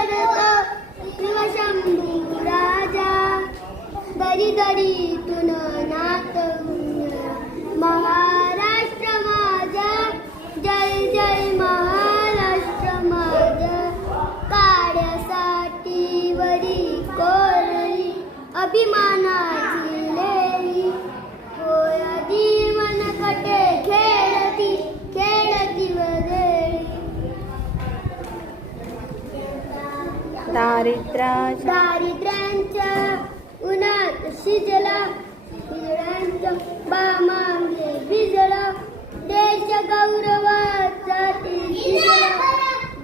करतो शिवशंभू राजा. दरी दरीतून नाचवून महाराष्ट्र माझा, जय जय महाराष्ट्र माझा. काड्यासाठी वरी कोरली अभिमानाची लेली, होय जीवन कटे खेळती खेळती वगैरे. दारिद्र्यांच्या उन्हात शिजला, हिजड्यांच्या बामागे भिजला. देश गौरवासाठी शिजला,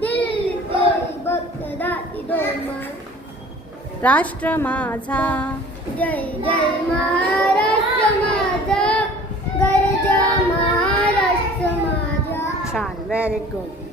दिल्लीचे भक्त दाती डोमा. राष्ट्र माझा, जय जय महाराष्ट्र माझा, गरजा महाराष्ट्र माझा. छान, व्हेरी गुड.